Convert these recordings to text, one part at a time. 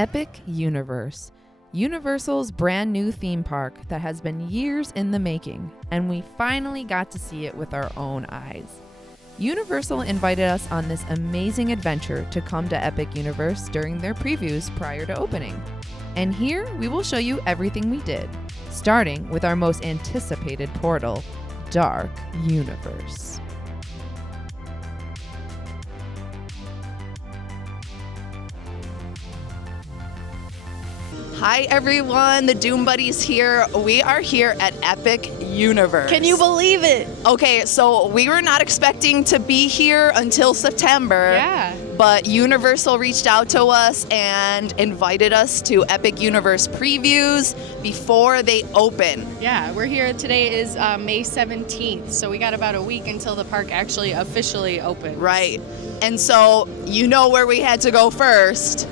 Epic Universe, Universal's brand new theme park that has been years in the making, and we finally got to see it with our own eyes. Universal invited us on this amazing adventure to come to Epic Universe during their previews prior to opening. And here we will show you everything we did, starting with our most anticipated portal, Dark Universe. Hi everyone, the Doom Buddies here. We are here at Epic Universe. Can you believe it? Okay, so we were not expecting to be here until September. Yeah. But Universal reached out to us and invited us to Epic Universe previews before they open. Yeah, we're here. Today is May 17th, so we got about a week until the park actually officially opens. Right. And so you know where we had to go first.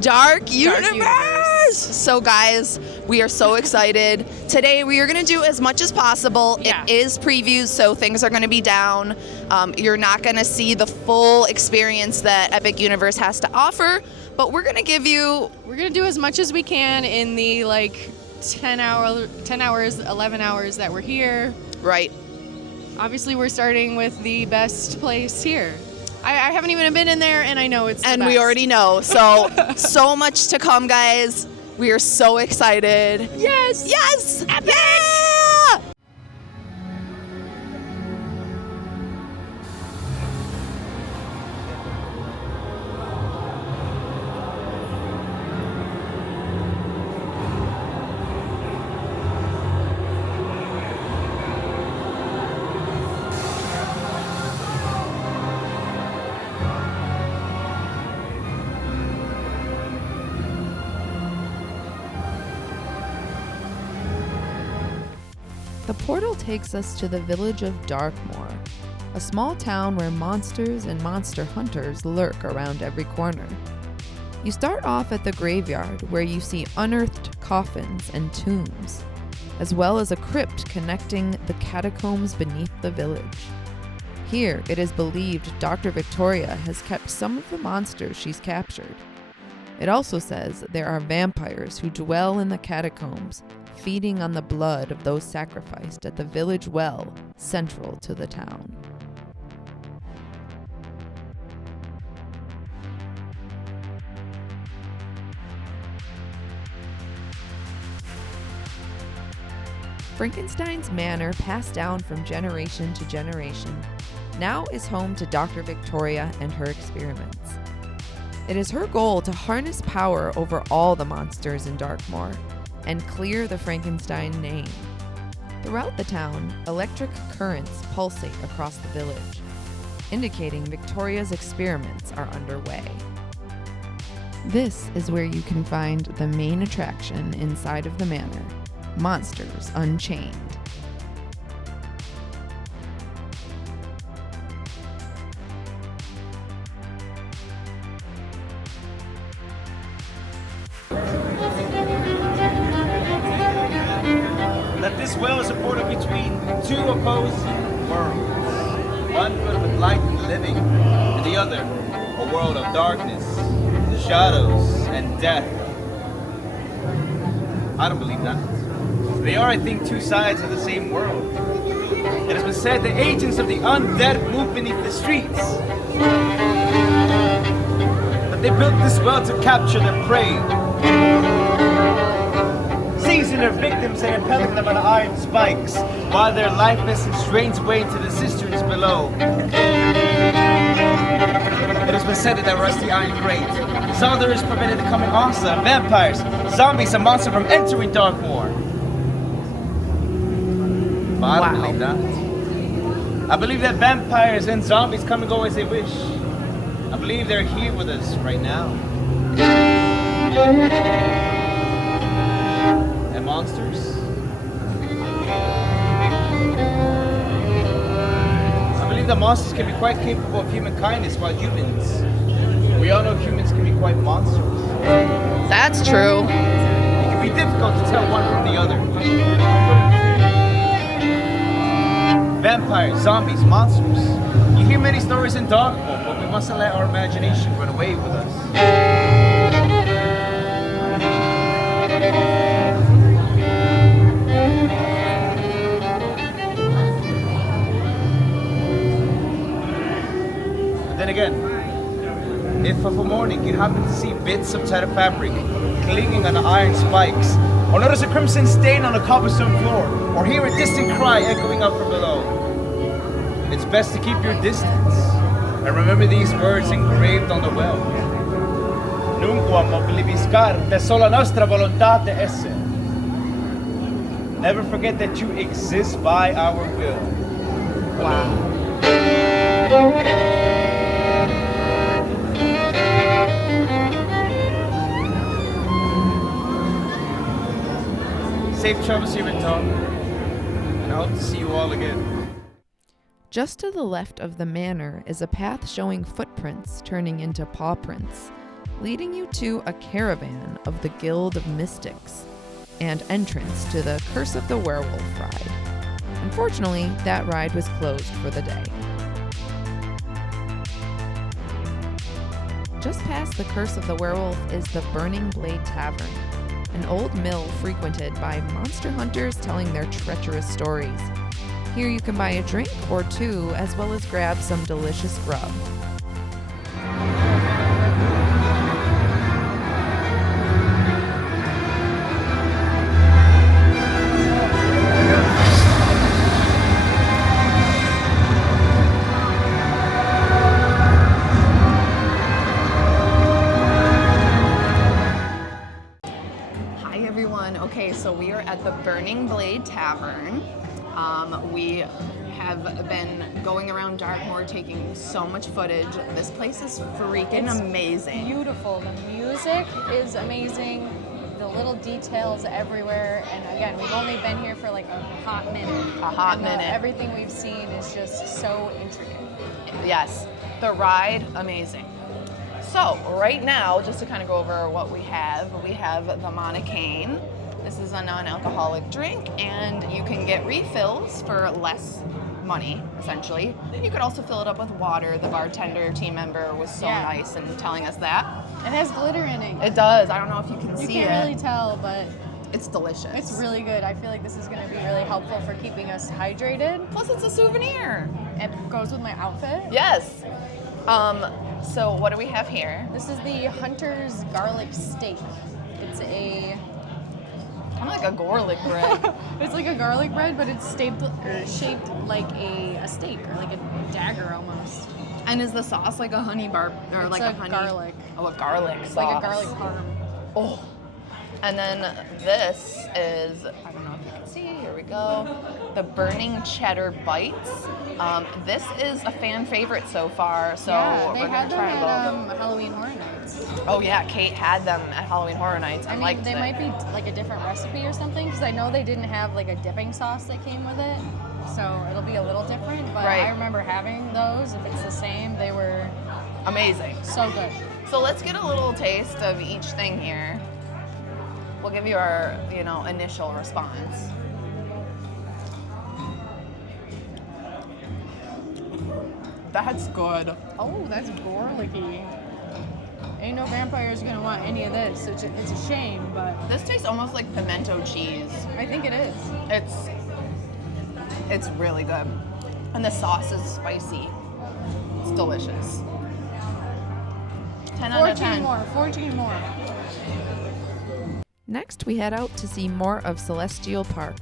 Dark Universe! So guys, we are so excited. Today we are going to do as much as possible. Yeah. It is previews, so things are going to be down. You're not going to see the full experience that Epic Universe has to offer, but we're going to give you... We're going to do as much as we can in the 10 hours, 11 hours that we're here. Right. Obviously we're starting with the best place here. I haven't even been in there, and I know it's the And best. we already know. So much to come, guys. We are so excited. Yes! Yes! Epic! Yeah! The portal takes us to the village of Darkmoor, a small town where monsters and monster hunters lurk around every corner. You start off at the graveyard where you see unearthed coffins and tombs, as well as a crypt connecting the catacombs beneath the village. Here, it is believed Dr. Victoria has kept some of the monsters she's captured. It also says there are vampires who dwell in the catacombs, feeding on the blood of those sacrificed at the village well central to the town. Frankenstein's manor, passed down from generation to generation, now is home to Dr. Victoria and her experiments. It is her goal to harness power over all the monsters in Darkmoor and clear the Frankenstein name. Throughout the town, electric currents pulsate across the village, indicating Victoria's experiments are underway. This is where you can find the main attraction inside of the manor, Monsters Unchained. That this well is a portal between two opposing worlds. One filled with light and living, and the other a world of darkness, shadows, and death. I don't believe that. They are, I think, two sides of the same world. It has been said the agents of the undead move beneath the streets. That they built this well to capture their prey, seizing their victims and impelling them on iron spikes, while their lifeless and strains away into the cisterns below. It has been said that that rusty iron grate Zaldar has prevented the coming onslaught of vampires, zombies, and monsters from entering Darkmoor. But I don't believe that. I believe that vampires and zombies come and go as they wish. I believe they're here with us right now. And monsters? I believe that monsters can be quite capable of human kindness, while humans, we all know humans can be quite monstrous. That's true. It can be difficult to tell one from the other. Vampires, zombies, monsters. You hear many stories in Darkmoor, but we mustn't let our imagination run away with us. you happen to see bits of tattered fabric clinging on the iron spikes, or notice a crimson stain on the cobblestone floor, or hear a distant cry echoing up from below, it's best to keep your distance and remember these words engraved on the well. Nunquam obliviscar de sola nostra voluntate esse. Never forget that you exist by our will. Wow. Safe travels here in town, and I hope to see you all again. Just to the left of the manor is a path showing footprints turning into paw prints, leading you to a caravan of the Guild of Mystics and entrance to the Curse of the Werewolf ride. Unfortunately, that ride was closed for the day. Just past the Curse of the Werewolf is the Burning Blade Tavern, an old mill frequented by monster hunters telling their treacherous stories. Here you can buy a drink or two, as well as grab some delicious grub. Hi everyone. Okay, so we are at the Burning Blade Tavern. We have been going around Darkmoor taking so much footage. This place is freaking amazing. Beautiful. The music is amazing. The little details everywhere. And again, we've only been here for like a hot minute. Everything we've seen is just so intricate. Yes, the ride, amazing. So right now, just to kind of go over what we have the Monocaine. This is a non-alcoholic drink, and you can get refills for less money, essentially. You could also fill it up with water. The bartender team member was so nice in telling us that. It has glitter in it. It does. I don't know if you can see it. You can't really tell, but it's delicious. it's really good. I feel like this is going to be really helpful for keeping us hydrated. Plus, it's a souvenir. It goes with my outfit. Yes. So what do we have here? This is the Hunter's Garlic Steak. It's a Kind of like a garlic bread. it's like a garlic bread, but it's shaped like a steak or like a dagger almost. And is the sauce like a honey bar or It's like a a honey? garlic. Oh, a garlic sauce. It's like a garlic parm. Oh. And then this is, I don't know if you can see, here we go, the Burning Cheddar Bites. This is a fan favorite so far, so Yeah, we're they going had to them try them both. at Halloween Horror Nights. Oh yeah, Kate had them at Halloween Horror Nights. I mean, liked they it. might be like a different recipe or something, because I know they didn't have like a dipping sauce that came with it, so it'll be a little different. But Right. I remember having those. If it's the same, they were Amazing. so good. So let's get a little taste of each thing here. We'll give you our, initial response. That's good. Oh, that's garlicky. Ain't no vampires gonna want any of this. It's a shame, but This tastes almost like pimento cheese. I think it is. It's really good. And the sauce is spicy. It's delicious. 10 out of 10. 14 more. Next, we head out to see more of Celestial Park.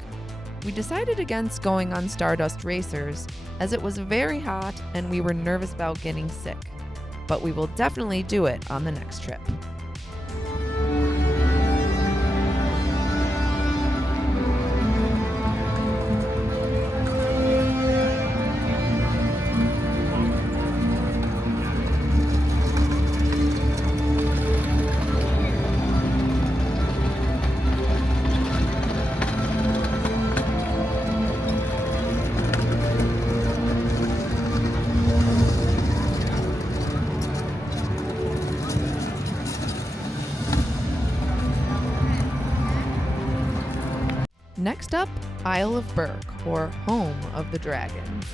We decided against going on Stardust Racers, as it was very hot and we were nervous about getting sick. But we will definitely do it on the next trip. Next up, Isle of Berk, or Home of the Dragons.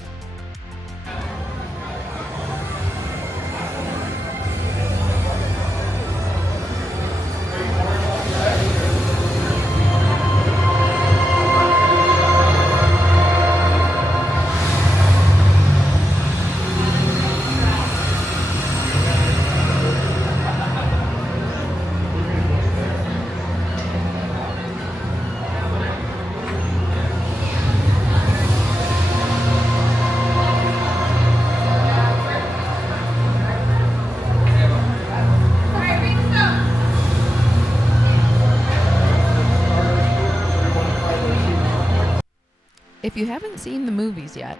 If you haven't seen the movies yet,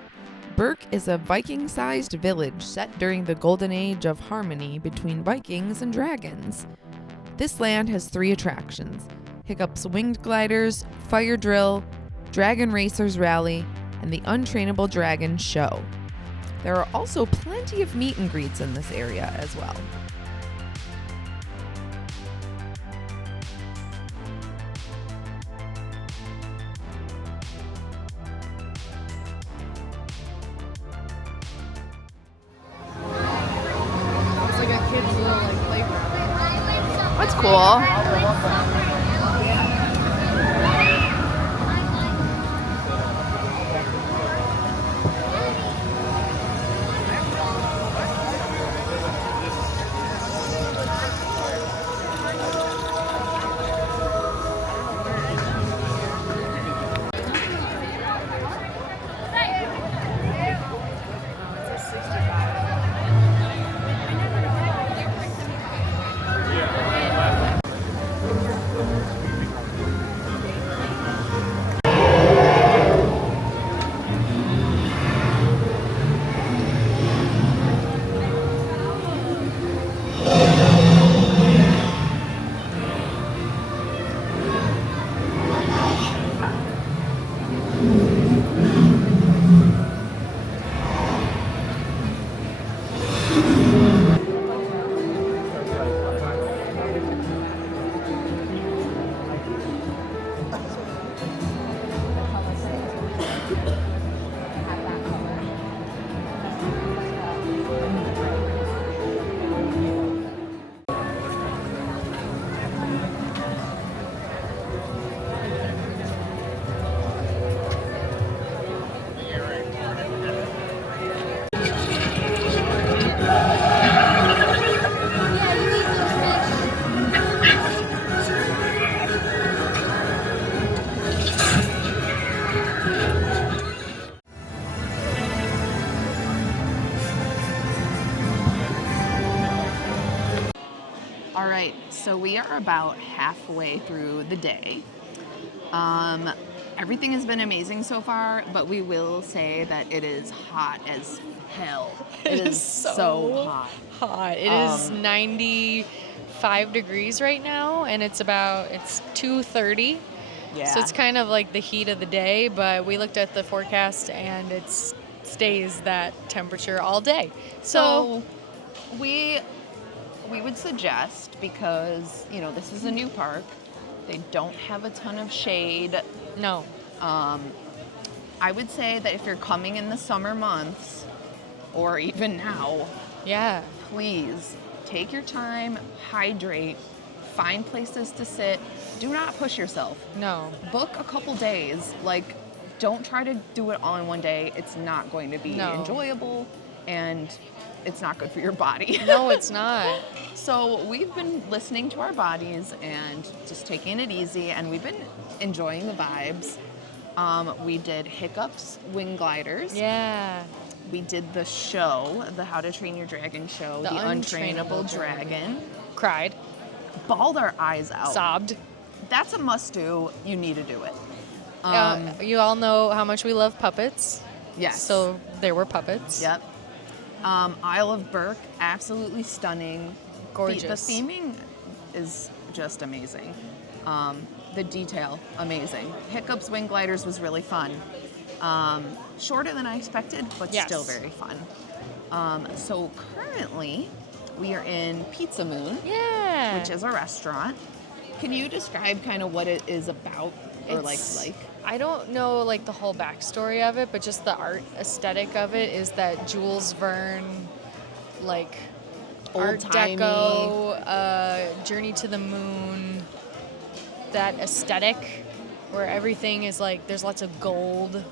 Berk is a Viking-sized village set during the golden age of harmony between Vikings and dragons. This land has 3 attractions: Hiccup's winged gliders, fire drill, dragon racers rally, and the untrainable dragon show. There are also plenty of meet and greets in this area as well. It's like a kid's little like playground. That's cool. All right, so we are about halfway through the day. Everything has been amazing so far, but we will say that it is hot as hell. It is so hot. It is 95 degrees right now, and it's 2:30. Yeah. So it's kind of like the heat of the day, but we looked at the forecast and it stays that temperature all day. So we would suggest, because, you know, this is a new park, they don't have a ton of shade. No. I would say that if you're coming in the summer months, or even now, Yeah. please take your time, hydrate, find places to sit. Do not push yourself. No. Book a couple days. Like, don't try to do it all in one day. It's not going to be No. enjoyable, and it's not good for your body. No, it's not. So we've been listening to our bodies and just taking it easy, and we've been enjoying the vibes. We did Hiccup's wing gliders. Yeah. We did the show, the How to Train Your Dragon show, The the Untrainable Untrainable Dragon. Cried. Bawled our eyes out. Sobbed. That's a must-do. You need to do it. You all know how much we love puppets. Yes. So there were puppets. Yep. Isle of Berk, absolutely stunning. Gorgeous. The theming is just amazing. The detail, amazing. Hiccup's wing gliders was really fun. Shorter than I expected, but Yes. still very fun. So currently, we are in Pizza Moon, Yeah. which is a restaurant. Can you describe kind of what it is about, or like? I don't know like the whole backstory of it, but just the art aesthetic of it is that Jules Verne, like Art Old-timey. Deco, Journey to the Moon, that aesthetic where everything is like there's lots of gold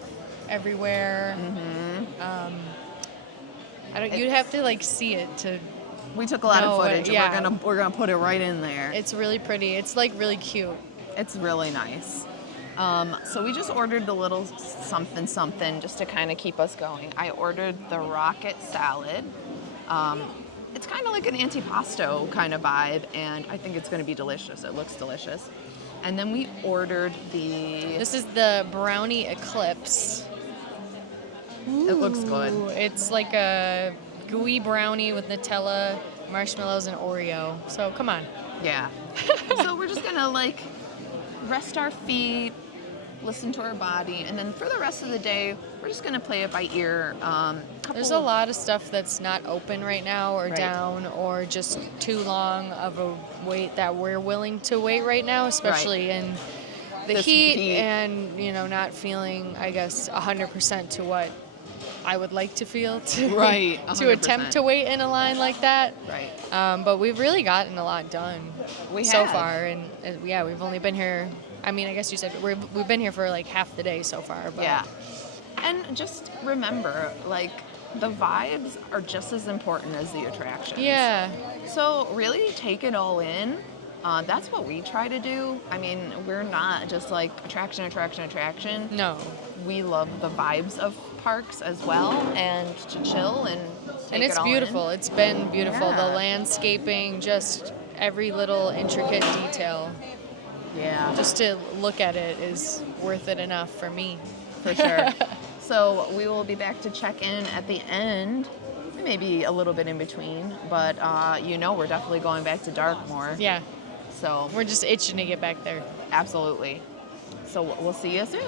everywhere. You'd have to like see it to. We took a lot No, of footage. yeah. We're gonna put it right in there. It's really pretty. It's like really cute. It's really nice. So we just ordered the little something just to kind of keep us going. I ordered the rocket salad. It's kind of like an antipasto kind of vibe, and I think it's going to be delicious. It looks delicious. And then we ordered This is the brownie eclipse. It looks good. Ooh, it's like a gooey brownie with Nutella, marshmallows, and Oreo. So come on. Yeah. So we're just gonna like rest our feet, listen to our body, and then for the rest of the day, we're just gonna play it by ear. There's a lot of stuff that's not open right now or Right. down or just too long of a wait that we're willing to wait right now, especially in the This heat heat. and, you know, not feeling, I guess, 100% to what I would like to feel to, Right, to attempt 100%. to wait in a line like that. Right. But we've really gotten a lot done We so have. far. And yeah, we've only been here, I mean, I guess you said we've been here for like half the day so far. But Yeah. And just remember, like, the vibes are just as important as the attractions. Yeah. So really take it all in. That's what we try to do. I mean, we're not just like attraction. No. We love the vibes of parks as well, and to chill and take And it's it all beautiful. in. It's been beautiful. Yeah. The landscaping, just every little intricate detail. Yeah, Just to look at it is worth it enough for me. for sure. So we will be back to check in at the end, maybe a little bit in between, but you know we're definitely going back to Darkmoor. Yeah, So we're just itching to get back there. absolutely. So we'll see you soon.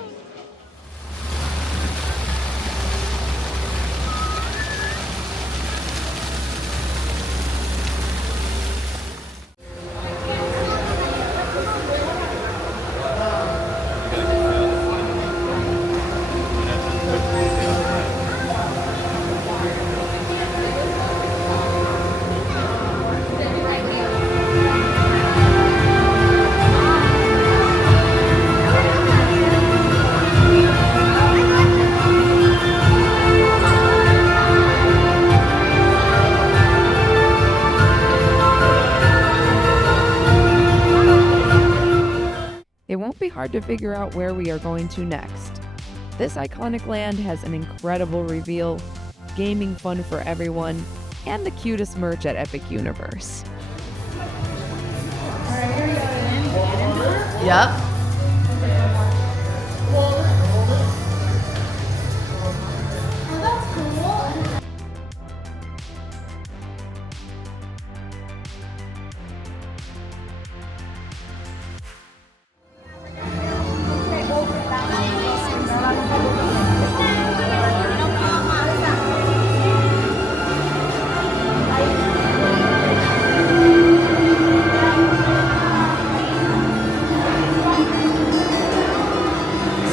It won't be hard to figure out where we are going to next. This iconic land has an incredible reveal, gaming fun for everyone, and the cutest merch at Epic Universe. Yep.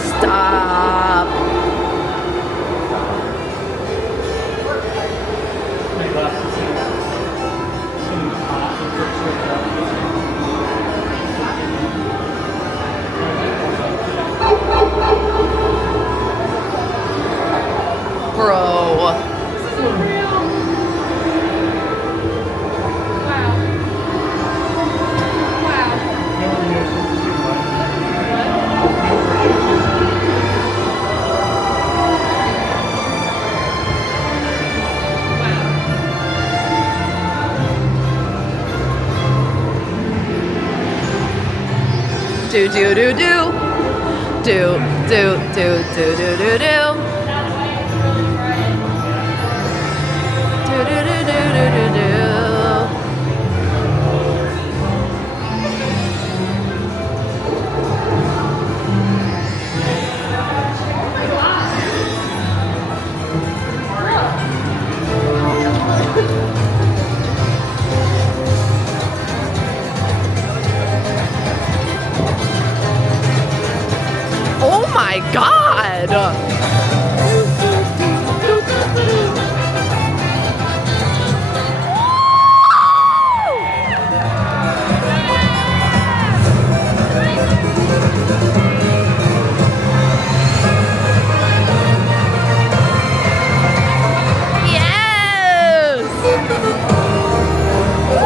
Stop. Bro. Do do do do. Do do do do do do do. Do do do do do do do. Oh my god! Yes! Woo!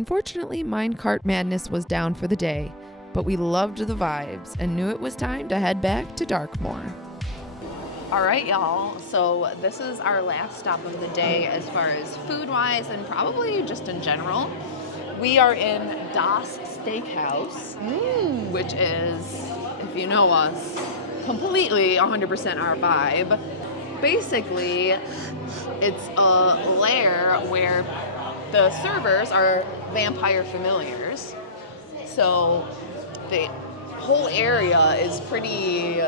Unfortunately, Minecart Madness was down for the day, but we loved the vibes and knew it was time to head back to Darkmoor. All right, y'all. So this is our last stop of the day as far as food-wise and probably just in general. We are in Das Steakhouse, which is, if you know us, completely 100% our vibe. Basically, it's a lair where the servers are vampire familiars. So the whole area is pretty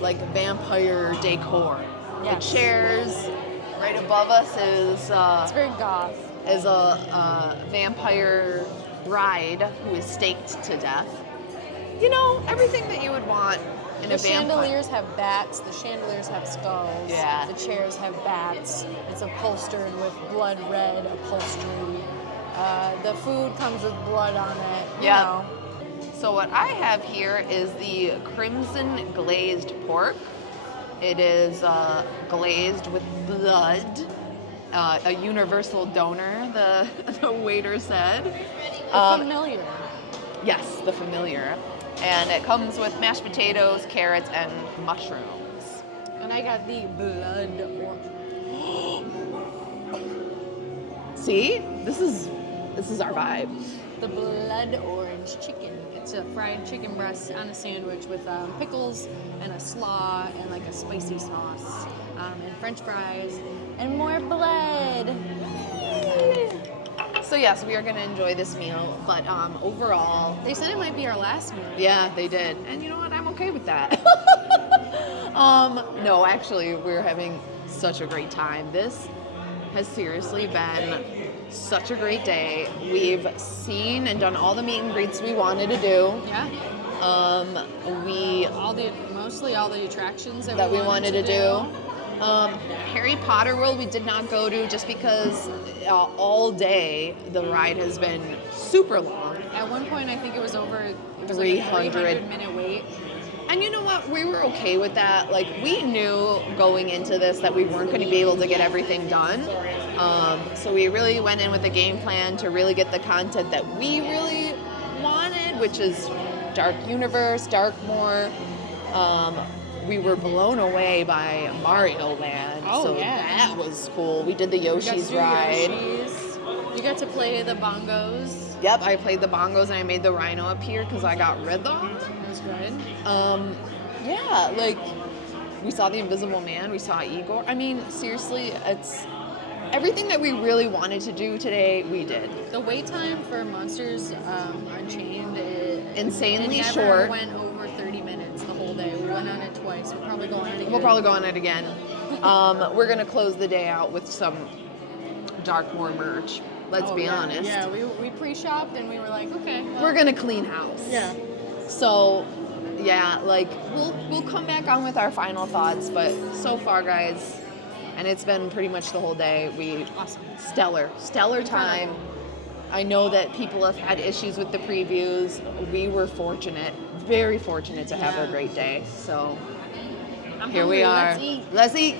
like vampire decor. Yes. The chairs right above us It's very goth. is a vampire bride who is staked to death. You know, everything that you would want in The a vampire. chandeliers have bats. The chandeliers have skulls. Yeah. The chairs have bats. It's upholstered with blood red upholstery. The food comes with blood on it. You Yeah. know. So what I have here is the crimson glazed pork. It is glazed with blood. A universal donor, the waiter said. Familiar. Yes, the familiar. And it comes with mashed potatoes, carrots, and mushrooms. And I got the blood See? This is our vibe. the blood orange chicken. It's a fried chicken breast on a sandwich with pickles and a slaw and like a spicy sauce and French fries and more blood. So yes, we are gonna enjoy this meal, but overall, They said it might be our last meal. yeah, they did. And you know what? I'm okay with that. No, actually, we're having such a great time. This has seriously been such a great day. We've seen and done all the meet and greets we wanted to do. Yeah. We Mostly all the attractions that we wanted to do. Harry Potter World we did not go to just because all day the ride has been super long. At one point, I think it was over. It was 300. Like a 300-minute wait. And you know what? We were okay with that. Like, we knew going into this that we weren't going to be able to get everything done. So we really went in with a game plan to really get the content that we really wanted, which is Dark Universe, Darkmoor. We were blown away by Mario Land. Oh, so yeah. that was cool. We did the You got to Yoshi's do ride. Yoshi's. You got to play the bongos. Yep, I played the bongos and I made the rhino appear because I got rhythm. That was good. Yeah, like we saw the Invisible Man, we saw Igor. I mean, seriously, it's everything that we really wanted to do today, we did. The wait time for Monsters Unchained is Insanely it never short. went over 30 minutes the whole day. We went on it twice. We'll probably go on it again. We'll probably go on it again. We're gonna close the day out with some Darkmoor merch. Let's be honest. Yeah, we pre-shopped and we were like, okay. Well, We're gonna clean house. Yeah. So, yeah, like we'll come back on with our final thoughts, but so far, guys, and it's been pretty much the whole day. Awesome. Stellar time. I know that people have had issues with the previews. We were fortunate, very fortunate to have a Yeah. great day. So I'm here we hungry. are. Let's eat. Let's eat.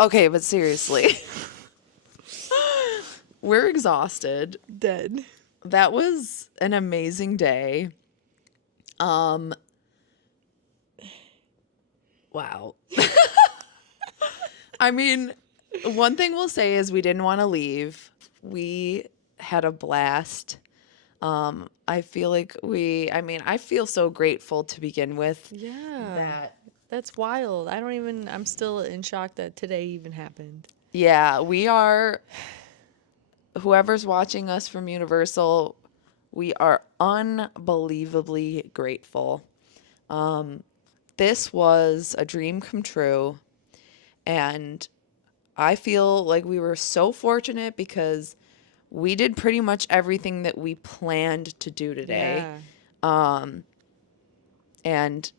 Okay, but seriously. We're exhausted. Dead. That was an amazing day. Wow. I mean, one thing we'll say is we didn't want to leave. We had a blast. I feel like I feel so grateful to begin with. Yeah. That's wild. I'm still in shock that today even happened. Yeah, we are. Whoever's watching us from Universal, we are unbelievably grateful. This was a dream come true, and I feel like we were so fortunate because we did pretty much everything that we planned to do today. Yeah. And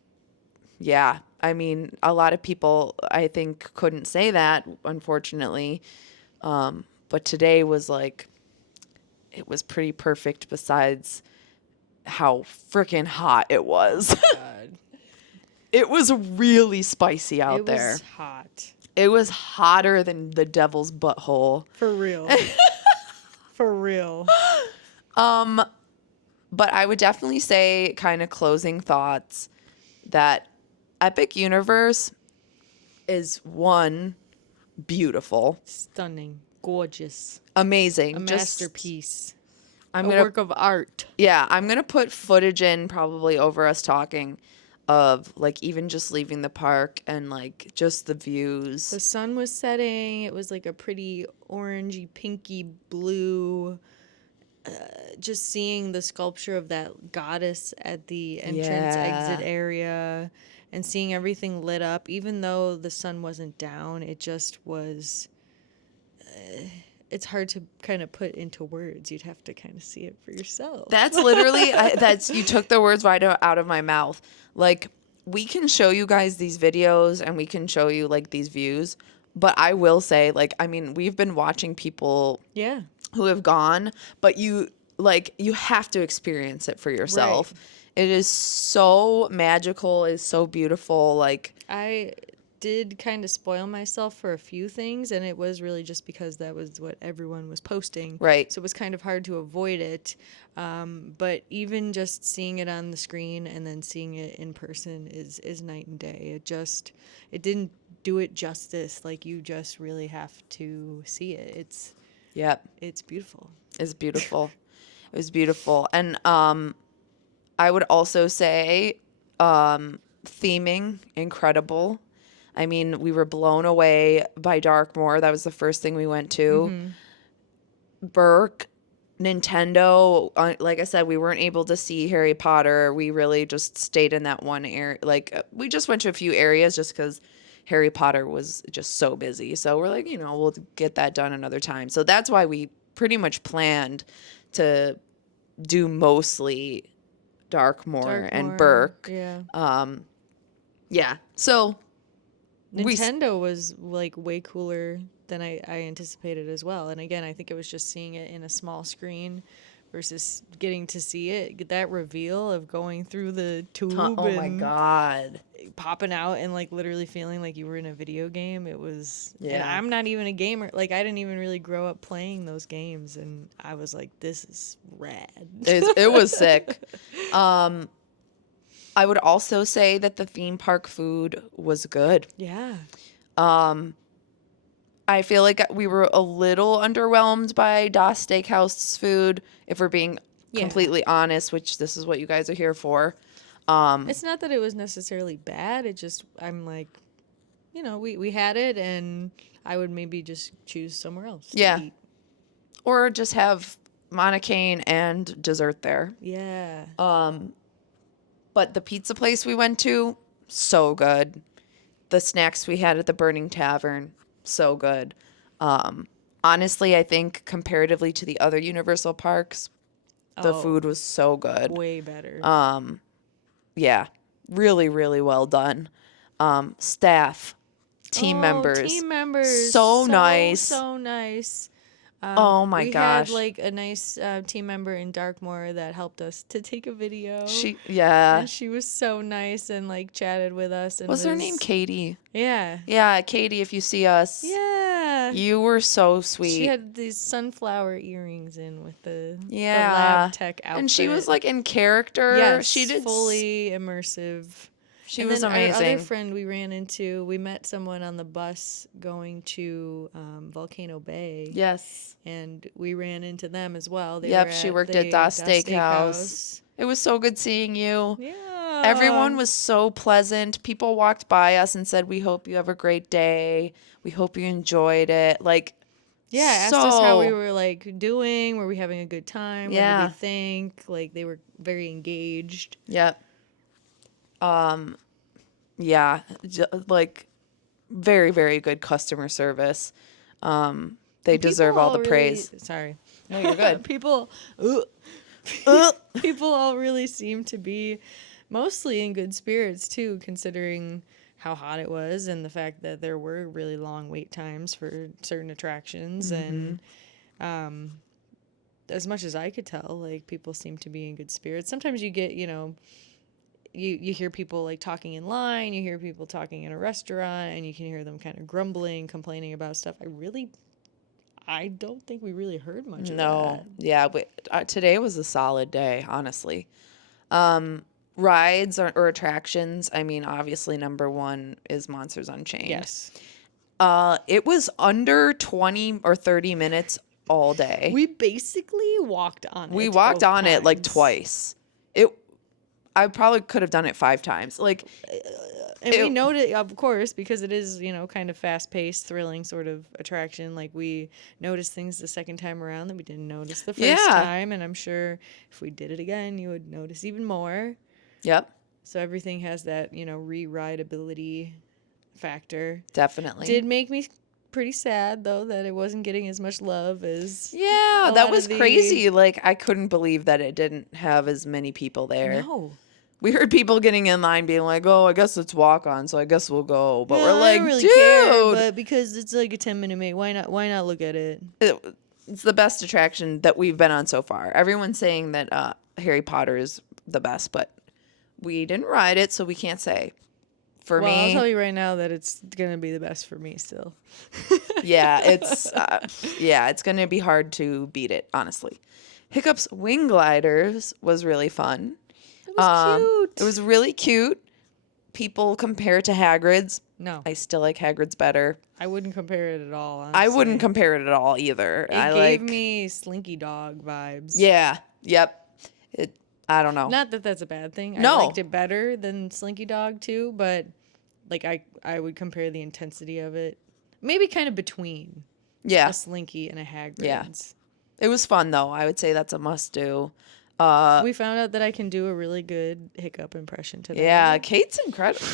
yeah, I mean, a lot of people I think couldn't say that, unfortunately. But today was like, it was pretty perfect besides how freaking hot it was. It was really spicy out there. It was hot. It was hotter than the devil's butthole. For real. For real. But I would definitely say, kind of closing thoughts, that Epic Universe is one, beautiful, Stunning. Gorgeous. amazing, A just masterpiece. I'm A gonna work of art. yeah, I'm gonna put footage in probably over us talking of like even just leaving the park and like just the views. The sun was setting. It was like a pretty orangey, pinky blue. Just seeing the sculpture of that goddess at the entrance exit area and seeing everything lit up, even though the sun wasn't down, it just was. It's hard to kind of put into words. You'd have to kind of see it for yourself. That's literally you took the words right out of my mouth. Like, we can show you guys these videos and we can show you like these views, but I will say, like, I mean, we've been watching people Yeah. who have gone, but you have to experience it for yourself. Right. It is so magical, it's so beautiful. Like, I did kind of spoil myself for a few things, and it was really just because that was what everyone was posting. Right. So it was kind of hard to avoid it. But even just seeing it on the screen and then seeing it in person is night and day. It didn't do it justice. Like, you just really have to see it. It's beautiful. It's beautiful. It was beautiful. And I would also say theming, incredible. I mean, we were blown away by Darkmoor. That was the first thing we went to. Mm-hmm. Burke, Nintendo. Like I said, we weren't able to see Harry Potter. We really just stayed in that one area. Like, we just went to a few areas just because Harry Potter was just so busy. So we're like, we'll get that done another time. So that's why we pretty much planned to do mostly Darkmoor and Burke. Yeah. Yeah. So Nintendo was like way cooler than I anticipated as well. And again, I think it was just seeing it in a small screen versus getting to see it. That reveal of going through the tube oh my God. popping out and like literally feeling like you were in a video game. It was, and Yeah. I'm not even a gamer. Like, I didn't even really grow up playing those games. And I was like, this is rad. It was sick. I would also say that the theme park food was good. Yeah. I feel like we were a little underwhelmed by Das Steakhouse's food, if we're being completely honest, which this is what you guys are here for. It's not that it was necessarily bad. It just, I'm like, we had it, and I would maybe just choose somewhere else to eat. Or just have Monocaine and dessert there. Yeah. But the pizza place we went to, so good. The snacks we had at the Burning Tavern, so good. Honestly, I think comparatively to the other Universal parks, the food was so good. Way better. Yeah, really, really well done. Staff, team members. Team members. So nice. So nice. Oh my gosh. We had like a nice team member in Darkmoor that helped us to take a video. And she was so nice and like chatted with us. And was her name Katie? Yeah. Yeah, Katie, if you see us. Yeah. You were so sweet. She had these sunflower earrings in with the lab tech outfit. And she was like in character. Yes, she did fully immersive. She and was then amazing. Our other friend we ran into, we met someone on the bus going to Volcano Bay. Yes. And we ran into them as well. She worked at Das Steakhouse. It was so good seeing you. Yeah. Everyone was so pleasant. People walked by us and said, "We hope you have a great day. We hope you enjoyed it." Like, Yeah, asked us how we so were like doing. Were we having a good time? What Yeah. did we think? Like they were very engaged. Yep. Yeah, like very, very good customer service. They deserve all the praise. Sorry. No, you're good. People people all really seem to be mostly in good spirits too, considering how hot it was and the fact that there were really long wait times for certain attractions. And as much as I could tell, like people seem to be in good spirits. Sometimes you get, you hear people like talking in line, you hear people talking in a restaurant, and you can hear them kind of grumbling, complaining about stuff. I don't think we really heard much of No, that. yeah, today was a solid day, honestly. Rides or attractions, I mean, obviously number one is Monsters Unchained. Yes. It was under 20 or 30 minutes all day. We basically walked on it. We walked both on it like times. twice. I probably could have done it 5 times. Like, And we noted, of course, because it is, kind of fast-paced, thrilling sort of attraction. Like, we noticed things the second time around that we didn't notice the first Yeah. time. And I'm sure if we did it again, you would notice even more. yep, So everything has that, re-rideability factor. definitely. Did make me pretty sad, though, that it wasn't getting as much love as... Yeah, a that lot was of the- crazy. Like, I couldn't believe that it didn't have as many people there. No. We heard people getting in line being like, "Oh, I guess it's walk on, so I guess we'll go." But No, we're I like, don't really "Dude, care, but because it's like a 10-minute wait, why not look at it? it's the best attraction that we've been on so far." Everyone's saying that Harry Potter is the best, but we didn't ride it, so we can't say. For Well, I'll me, tell you right now that it's gonna be the best for me still. yeah, it's going to be hard to beat it, honestly. Hiccup's Wing Gliders was really fun. It was cute. It was really cute. People compare it to Hagrid's. No, I still like Hagrid's better. I wouldn't compare it at all. I Honestly. wouldn't compare it at all either. It I gave like me Slinky Dog vibes. Yeah. Yep. I don't know. Not that that's a bad thing. No. I liked it better than Slinky Dog too, but like I would compare the intensity of it maybe kind of between Yeah. a Slinky and a Hagrid's. Yeah. It was fun though. I would say that's a must do. We found out that I can do a really good Hiccup impression today. Yeah, Kate's incredible.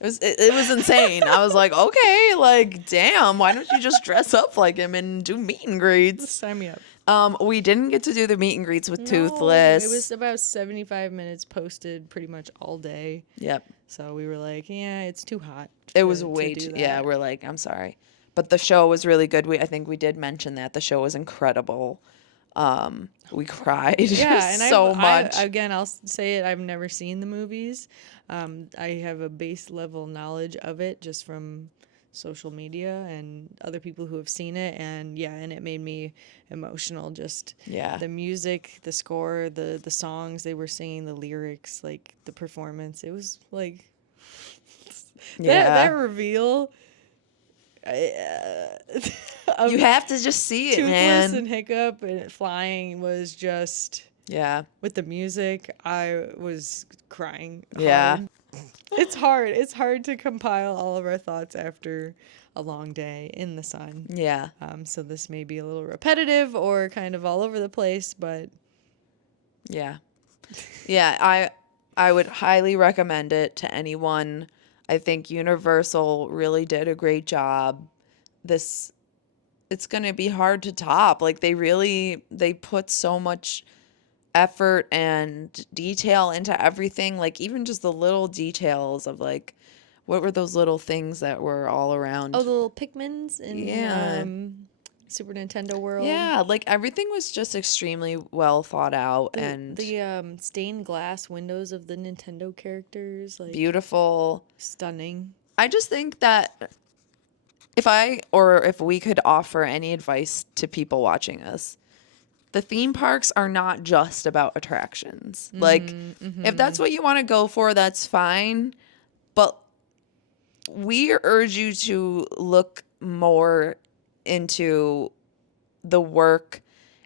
It was insane. I was like, okay, like, damn, why don't you just dress up like him and do meet and greets? Sign me up. We didn't get to do the meet and greets with No, Toothless. It was about 75 minutes posted pretty much all day. Yep. So we were like, yeah, it's too hot. It was to way do too. that. Yeah, we're like, I'm sorry, but the show was really good. I think we did mention that the show was incredible. We cried Yeah, and so much. again, I'll say it. I've never seen the movies. I have a base level knowledge of it just from social media and other people who have seen it, and it made me emotional. Just Yeah. the music, the score, the songs they were singing, the lyrics, like the performance. It was like that reveal. You have to just see it, Toothless man. and Hiccup and flying was just Yeah. with the music. I was crying. Yeah. hard. It's hard. It's hard to compile all of our thoughts after a long day in the sun. Yeah. So this may be a little repetitive or kind of all over the place, but Yeah. Yeah, I would highly recommend it to anyone. I think Universal really did a great job. It's going to be hard to top. Like they put so much effort and detail into everything, like even just the little details of like what were those little things that were all around. the little Pikmins in Yeah. Super Nintendo World. Yeah, like everything was just extremely well thought out and The stained glass windows of the Nintendo characters, like beautiful. stunning. I just think that if we could offer any advice to people watching us, the theme parks are not just about attractions. Like, if that's what you want to go for, that's fine. But we urge you to look more into the work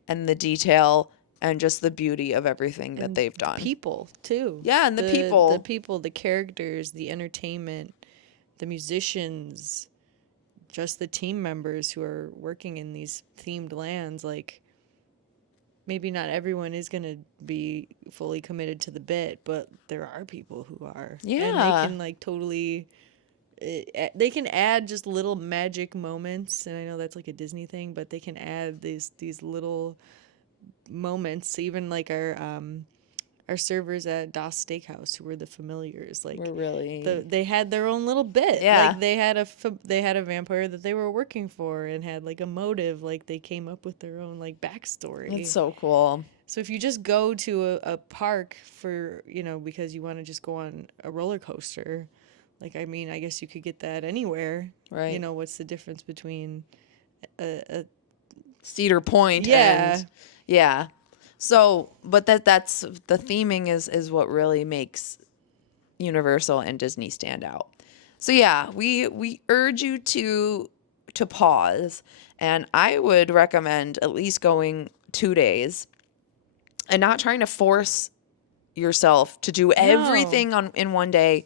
and the detail and just the beauty of everything that And they've done. People too. Yeah, and the people. the people, the characters, the entertainment, the musicians, just the team members who are working in these themed lands. Like, maybe not everyone is going to be fully committed to the bit, but there are people who are. And Yeah. they can like totally they can add just little magic moments, and I know that's like a Disney thing, but they can add these little moments. Even like our servers at Das Steakhouse, who were the familiars, like We're really they had their own little bit. Yeah. Like they had a vampire that they were working for and had like a motive. Like they came up with their own like backstory. it's so cool. So if you just go to a park for, because you want to just go on a roller coaster, like, I mean, I guess you could get that anywhere. Right. What's the difference between a Cedar Point. Yeah. And, yeah. So, but that's the theming is what really makes Universal and Disney stand out. So yeah, we urge you to pause, and I would recommend at least going 2 days and not trying to force yourself to do everything in one day,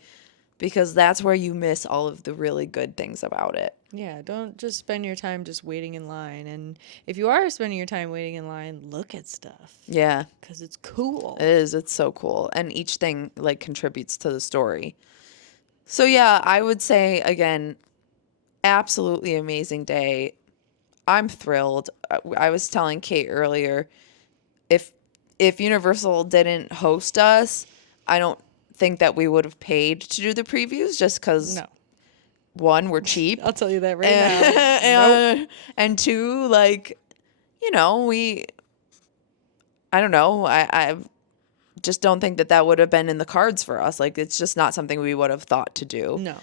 because that's where you miss all of the really good things about it. Yeah, don't just spend your time just waiting in line. And if you are spending your time waiting in line, look at stuff. Yeah. Because it's cool. It is. It's so cool. And each thing like contributes to the story. So yeah, I would say again, absolutely amazing day. I'm thrilled. I was telling Kate earlier, if Universal didn't host us, I don't think that we would have paid to do the previews, just because No. one, we're cheap. I'll tell you that right now. And two, like, I don't know. I just don't think that would have been in the cards for us. Like, it's just not something we would have thought to do. No.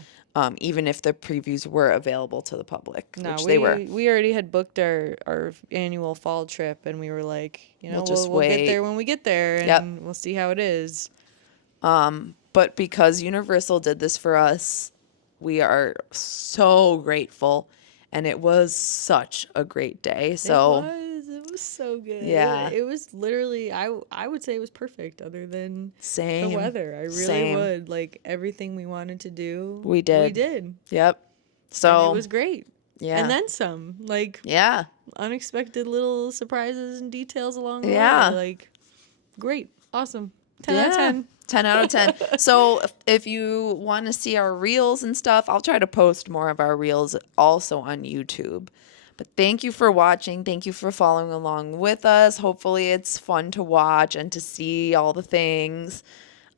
Even if the previews were available to the public, No, which they were. We already had booked our annual fall trip, and we were like, We'll just we'll get wait. there when we get there, and Yep. we'll see how it is. But because Universal did this for us, we are so grateful. And it was such a great day. So It was so good. Yeah. It was literally, I would say it was perfect, other than same. the weather. I really Same. would. Like, everything we wanted to do, We did. We did. Yep. And So it was great. yeah. And then some. Like, yeah. unexpected little surprises and details along the Yeah. way. Like, great. Awesome. 10 out of 10. 10 out of 10. So if you want to see our reels and stuff, I'll try to post more of our reels also on YouTube. But thank you for watching. Thank you for following along with us. Hopefully it's fun to watch and to see all the things.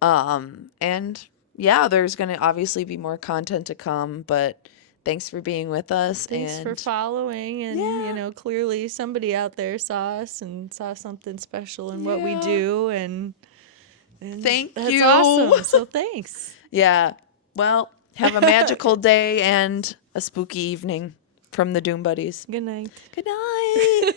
And yeah, there's going to obviously be more content to come, but thanks for being with us. Thanks and for following. And, Yeah. clearly somebody out there saw us and saw something special in what we Yeah. do. And Thank that's you. awesome. So thanks. Yeah. Well, have a magical day and a spooky evening from the Doom Buddies. Good night. Good night.